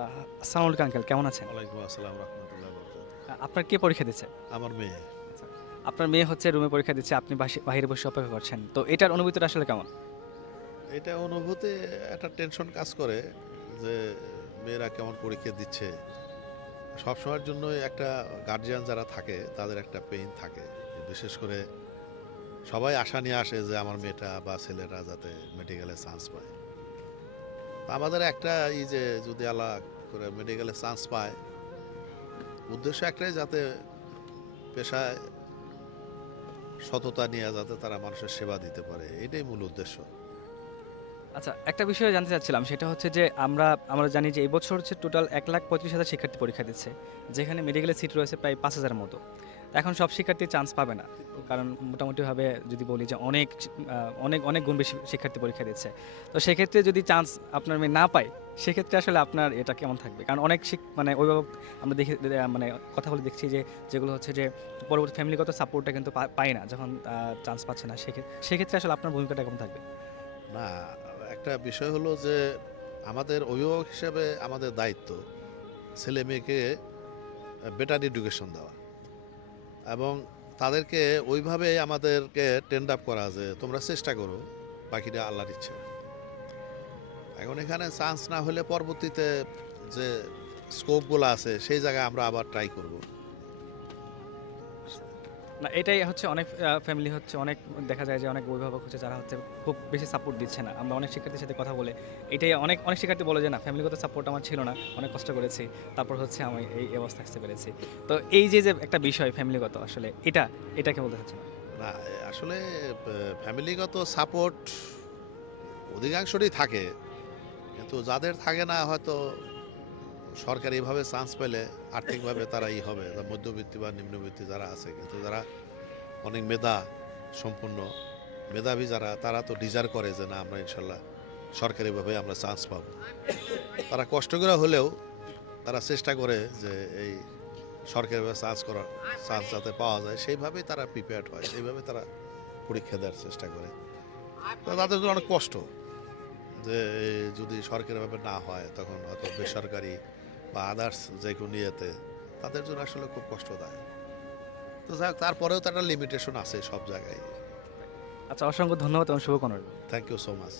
আলাইকুম আঙ্কেল কেমন আছেন? ওয়ালাইকুম আসসালাম রহমতুল্লাহ আপনার কে পরীক্ষা দিচ্ছে? আমার মেয়ে। আপনার মেয়ে হচ্ছে রুমে পরীক্ষা দিচ্ছে আপনি বাইরে বসে অপেক্ষা করছেন। তো এটার অনুভূতিটা আসলে কেমন? এটা অনুভূতি একটা টেনশন কাজ করে যে মেয়েরা কেমন পরীক্ষা দিচ্ছে। সবসময়ের জন্য একটা গার্জিয়ান যারা থাকে তাদের একটা পেইন থাকে। বিশেষ করে সবাই আশা নিয়ে আসে যে আমার মেয়েটা বা ছেলেরা যাতে মেডিকেলে চান্স পায়। আমাদের একটা এই যে যদি আল্লাহ করে মেডিকেলে চান্স পায়, উদ্দেশ্য একটাই যাতে পেশায় সততা নিয়ে যাতে তারা মানুষের সেবা দিতে পারে, এটাই মূল উদ্দেশ্য। আচ্ছা একটা বিষয়ে জানতে চাচ্ছিলাম, সেটা হচ্ছে যে আমরা আমরা জানি যে এই বছর হচ্ছে টোটাল এক লাখ পঁয়ত্রিশ হাজার শিক্ষার্থী পরীক্ষা দিচ্ছে, যেখানে মেডিকেলের সিট রয়েছে প্রায় পাঁচ হাজার মতো। এখন সব শিক্ষার্থী চান্স পাবে না। কারণ মোটামুটিভাবে যদি বলি যে অনেক অনেক অনেক গুণ বেশি শিক্ষার্থী পরীক্ষা দিচ্ছে। তো সেক্ষেত্রে যদি চান্স আপনার মেয়ে না পায়, সেক্ষেত্রে আসলে আপনার এটা কেমন থাকবে? কারণ অনেক মানে অভিভাবক আমরা দেখে মানে কথা বলে দেখছি যে, যেগুলো হচ্ছে যে পরবর্তী ফ্যামিলিগত সাপোর্টটা কিন্তু পায় না, যখন চান্স পাচ্ছে না সেক্ষেত্রে আসলে আপনার ভূমিকাটা কেমন থাকবে? না, একটা বিষয় হলো যে আমাদের অভিভাবক হিসেবে আমাদের দায়িত্ব ছেলে মেয়েকে বেটার এডুকেশন দেওয়া। এবং তাদেরকে ওইভাবে আমাদেরকে টেন্ড আপ করা আছে, তোমরা চেষ্টা করো বাকিটা আল্লাহর ইচ্ছে। এখন এখানে চান্স না হলে পরবর্তীতে যে স্কোপগুলো আছে, সেই জায়গায় আমরা আবার ট্রাই করব। না, এটাই হচ্ছে অনেক ফ্যামিলি হচ্ছে অনেক, দেখা যায় যে অনেক অভিভাবক হচ্ছে যারা হচ্ছে খুব বেশি সাপোর্ট দিচ্ছে না। আমরা অনেক শিক্ষার্থীর সাথে কথা বলে, এটাই অনেক অনেক শিক্ষার্থী বলে যে না ফ্যামিলিগত সাপোর্ট আমার ছিল না, অনেক কষ্ট করেছি, তারপর হচ্ছে আমি এই অবস্থা আসতে পেরেছি। তো এই যে যে একটা বিষয় ফ্যামিলিগত আসলে, এটা এটাকে বলতে চাচ্ছি না, আসলে ফ্যামিলিগত সাপোর্ট অধিকাংশরই থাকে, কিন্তু যাদের থাকে না, হয়তো সরকারিভাবে চান্স পেলে আর্থিকভাবে তারা ই হবে। মধ্যবিত্তি বা নিম্নবিত্তি যারা আছে, কিন্তু যারা অনেক মেধা সম্পূর্ণ মেধাবী যারা, তারা তো ডিজার করে যে না, আমরা ইনশাল্লাহ সরকারিভাবে আমরা চান্স পাবো। তারা কষ্ট করে হলেও তারা চেষ্টা করে যে এই সরকারিভাবে চান্স করা চান্স যাতে পাওয়া যায়, সেইভাবেই তারা প্রিপেয়ার্ড হয়, সেইভাবে তারা পরীক্ষা দেওয়ার চেষ্টা করে। তাদের জন্য অনেক কষ্ট যে যদি সরকারিভাবে না হয়, তখন হয়তো বেসরকারি বা আদার্স যে কোনো ইয়েতে তাদের জন্য আসলে খুব কষ্টদায়ক। তো যাই হোক, তারপরেও তো একটা লিমিটেশন আছে সব জায়গায়। আচ্ছা অসংখ্য ধন্যবাদ এবং শুভকামনা থ্যাংক ইউ সো মাচ